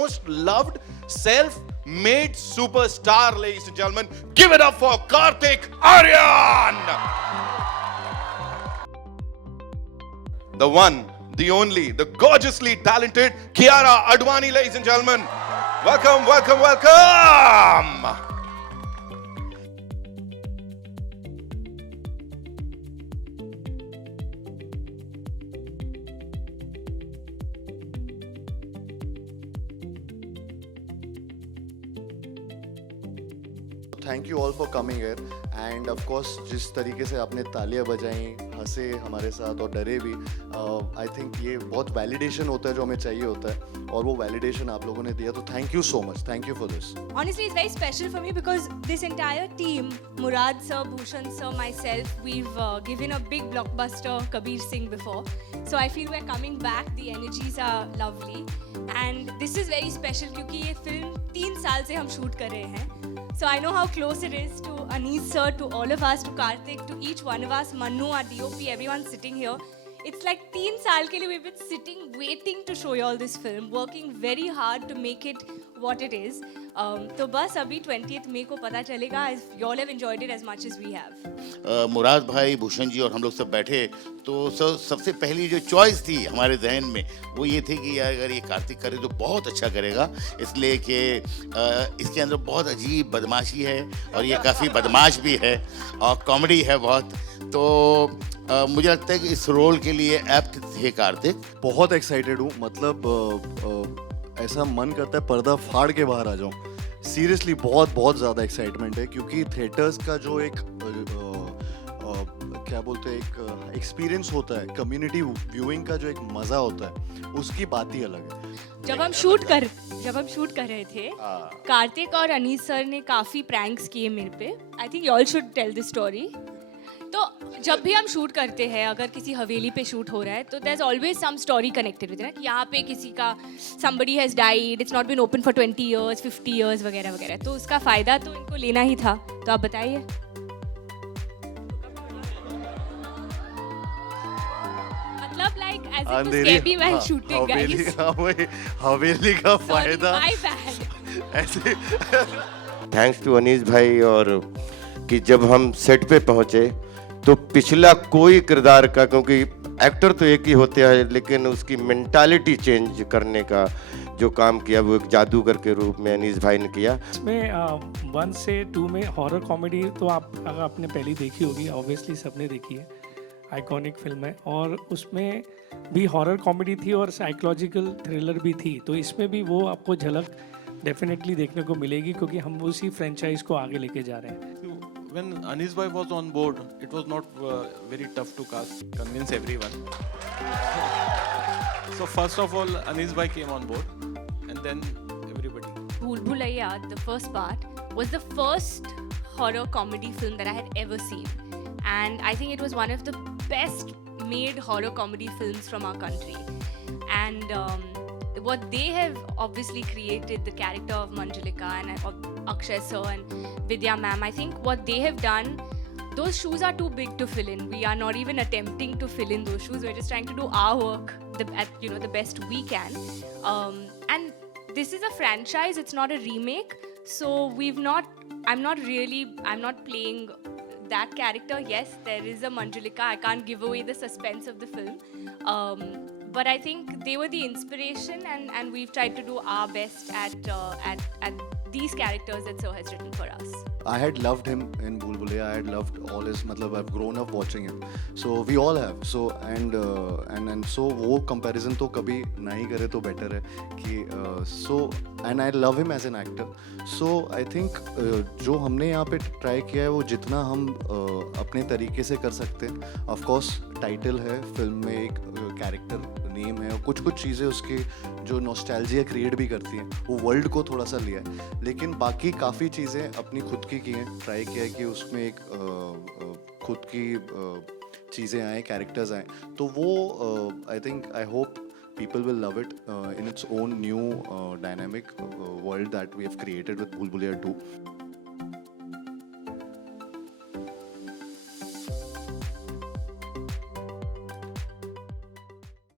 most loved self-made superstar, ladies and gentlemen. Give it up for Kartik Aaryan. The one, the only, the gorgeously talented Kiara Advani, ladies and gentlemen. Welcome, welcome, welcome. Thank you all for coming here end of course जिस तरीके से आपने तालियां बजाई, हंसे हमारे साथ और डरे भी, आई थिंक ये बहुत वैलिडेशन होता है जो हमें चाहिए होता है और वो वैलिडेशन आप लोगों ने दिया, तो thank you so much, thank you for this. Honestly, it's very special for me because this entire team, Murad sir, Bhushan sir, myself, we've given a big blockbuster Kabir Singh before. So I feel we're coming back, the energies are lovely. And this is very special क्योंकि ये film 3 साल से हम shoot कर रहे हैं. So I know how close it is to Anees sir, to all of us, to Kartik, to each one of us, Manu, our DOP, everyone sitting here. It's like 3 साल के लिए we've been sitting, waiting to show you all this film, working very hard to make it what it is. तो बस अभी 20th May को पता चलेगा if you all have enjoyed it as much as we have. मुराद भाई, भूषण जी और हम लोग सब बैठे तो सबसे पहली जो चॉइस थी हमारे जहन में वो ये थी कि यार अगर ये कार्तिक करे तो बहुत अच्छा करेगा, इसलिए कि इसके अंदर बहुत अजीब बदमाशी है और ये काफ़ी बदमाश भी है और कॉमेडी है बहुत. तो मुझे लगता है कि इस रोल के लिए एप्ट थे कार्तिक. बहुत एक्साइटेड हूँ, मतलब ऐसा मन करता है पर्दा फाड़ के बाहर आ जाऊँ. सीरियसली बहुत ज़्यादा एक्साइटमेंट है क्योंकि थिएटर्स का जो एक क्या बोलते हैं, एक एक्सपीरियंस होता है, कम्युनिटी व्यूइंग का जो एक मज़ा होता है, उसकी बात ही अलग है. जब हम शूट कर रहे थे, कार्तिक और अनीस सर ने काफ़ी प्रैंक्स किए मेरे पे. I think you all should tell this story. तो जब भी हम शूट करते हैं, अगर किसी हवेली पे शूट हो रहा है तो there is always some story connected with it. यहाँ पे किसी का somebody has died, it's not been open for 20 years, 50 years वगैरह वगैरह. तो उसका फ़ायदा तो इनको लेना ही था. तो आप बताइए. मतलब like as it was scabby man shooting guys. Haveli का फायदा माय बैड. ऐसे. थैंक्स टू अनीस भाई. और कि जब हम सेट पे पहुंचे तो पिछला कोई किरदार का, क्योंकि एक्टर तो एक ही होते हैं लेकिन उसकी मेंटालिटी चेंज करने का जो काम किया वो एक जादूगर के रूप में अनीस भाई ने किया. इसमें 1 से 2 में हॉरर कॉमेडी तो आप अगर आपने पहली देखी होगी, ऑब्वियसली सबने देखी है, आइकॉनिक फिल्म है. और उसमें भी हॉरर कॉमेडी थी और साइकोलॉजिकल थ्रिलर भी थी. तो इसमें भी वो आपको झलक डेफिनेटली देखने को मिलेगी क्योंकि हम उसी फ्रेंचाइज को आगे लेके जा रहे हैं. When Anees bhai was on board, it was not very tough to convince everyone. So first of all, Anees bhai came on board, and then everybody. Bhool Bhulaiya, the first part, was the first horror comedy film that I had ever seen, and I think it was one of the best made horror comedy films from our country. And what they have obviously created, the character of Manjulika and of Akshay sir and Vidya ma'am, I think what they have done, those shoes are too big to fill in. We are not even attempting to fill in those shoes. We're just trying to do our work the best we can. And this is a franchise, it's not a remake. So I'm not playing that character. Yes, there is a Manjulika. I can't give away the suspense of the film. But I think they were the inspiration, and we've tried to do our best at these characters that Sir has written for us. I had loved him in Bhool Bhulaiya. I had loved all his, मतलब I've grown up watching him. So we all have. So and so वो comparison तो कभी नहीं करे तो better है कि so and I love him as an actor. So I think जो हमने यहाँ पे try किया है वो जितना हम अपने तरीके से कर सकते हैं. Of course title है फिल्म में, एक character नेम है और कुछ चीज़ें उसकी जो नॉस्टैल्जिया क्रिएट भी करती हैं, वो वर्ल्ड को थोड़ा सा लिया है. लेकिन बाकी काफ़ी चीज़ें अपनी खुद की हैं, ट्राई किया है कि उसमें एक खुद की चीज़ें आए, कैरेक्टर्स आए. तो वो I think, I hope people will love it in its own new dynamic world that we have created with Bhool Bhulaiya 2.